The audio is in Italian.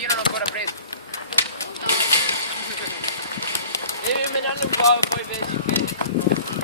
io non l'ho ancora preso. Devi menarne un po' e poi vedi che...